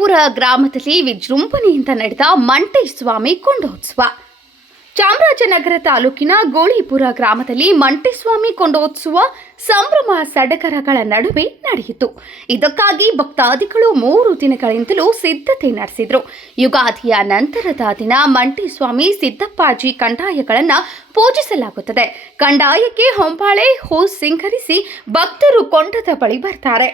ಗೋಳಿಪುರ ಗ್ರಾಮದಲ್ಲಿ ವಿಜೃಂಭಣೆಯಿಂದ ನಡೆದ ಮಂಟೇಸ್ವಾಮಿ ಕೊಂಡೋತ್ಸವ. ಚಾಮರಾಜನಗರ ತಾಲೂಕಿನ ಗೋಳಿಪುರ ಗ್ರಾಮದಲ್ಲಿ ಮಂಟೇಸ್ವಾಮಿ ಕೊಂಡೋತ್ಸವ ಸಂಭ್ರಮ ಸಡಗರಗಳ ನಡುವೆ ನಡೆಯಿತು. ಇದಕ್ಕಾಗಿ ಭಕ್ತಾದಿಗಳು 3 ದಿನಗಳಿಂದಲೂ ಸಿದ್ಧತೆ ನಡೆಸಿದರು. ಯುಗಾದಿಯ ನಂತರದ ದಿನ ಮಂಟೇಸ್ವಾಮಿ ಸಿದ್ದಪ್ಪಾಜಿ ಕಂದಾಯಗಳನ್ನು ಪೂಜಿಸಲಾಗುತ್ತದೆ. ಕಂದಾಯಕ್ಕೆ ಹೊಂಬಾಳೆ ಹೂ ಸಿಂಗರಿಸಿ ಭಕ್ತರು ಕೊಂಡದ ಬಳಿ ಬರ್ತಾರೆ.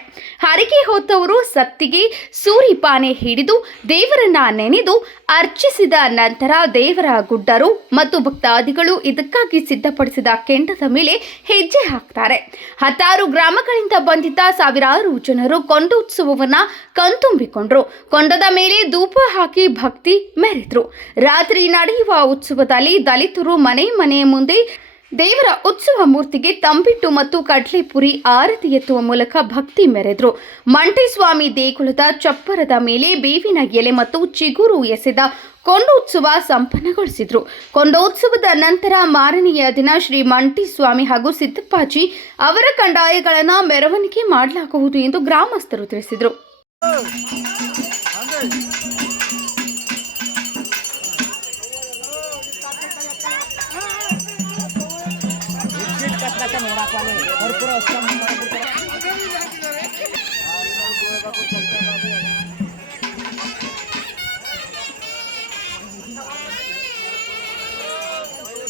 ಹರಕೆ ಹೊತ್ತವರು ಸತ್ತಿಗೆ ಸೂರಿಪಾನೆ ಹಿಡಿದು ದೇವರನ್ನ ನೆನೆದು ಅರ್ಚಿಸಿದ ನಂತರ ದೇವರ ಗುಡ್ಡರು ಮತ್ತು ಭಕ್ತಾದಿಗಳು ಇದಕ್ಕಾಗಿ ಸಿದ್ಧಪಡಿಸಿದ ಕೆಂಡದ ಮೇಲೆ ಹೆಜ್ಜೆ ಹಾಕ್ತಾರೆ. 16 ಗ್ರಾಮಗಳಿಂದ ಬಂದಿದ್ದ ಸಾವಿರಾರು ಜನರು ಕೊಂಡೋತ್ಸವವನ್ನ ಕಣ್ತುಂಬಿಕೊಂಡ್ರು. ಕೊಂಡದ ಮೇಲೆ ಧೂಪ ಹಾಕಿ ಭಕ್ತಿ ಮೆರೆದ್ರು. ರಾತ್ರಿ ನಡೆಯುವ ಉತ್ಸವದಲ್ಲಿ ದಲಿತರು ಮನೆ ಮುಂದೆ ದೇವರ ಉತ್ಸವ ಮೂರ್ತಿಗೆ ತಂಬಿಟ್ಟು ಮತ್ತು ಕಡ್ಲೆಪುರಿ ಆರತಿ ಎತ್ತುವ ಮೂಲಕ ಭಕ್ತಿ ಮೆರೆದ್ರು. ಮಂಟೇಸ್ವಾಮಿ ದೇಗುಲದ ಚಪ್ಪರದ ಮೇಲೆ ಬೇವಿನ ಎಲೆ ಮತ್ತು ಚಿಗುರು ಎಸೆದ ಕೊಂಡೋತ್ಸವ ಸಂಪನ್ನಗೊಳಿಸಿದ್ರು. ಕೊಂಡೋತ್ಸವದ ನಂತರ ಮಾರನೆಯ ದಿನ ಶ್ರೀ ಮಂಟೇಸ್ವಾಮಿ ಹಾಗೂ ಸಿದ್ದಪ್ಪಾಜಿ ಅವರ ಕಂದಾಯಗಳನ್ನು ಮೆರವಣಿಗೆ ಮಾಡಲಾಗುವುದು ಎಂದು ಗ್ರಾಮಸ್ಥರು ತಿಳಿಸಿದರು. भरपूर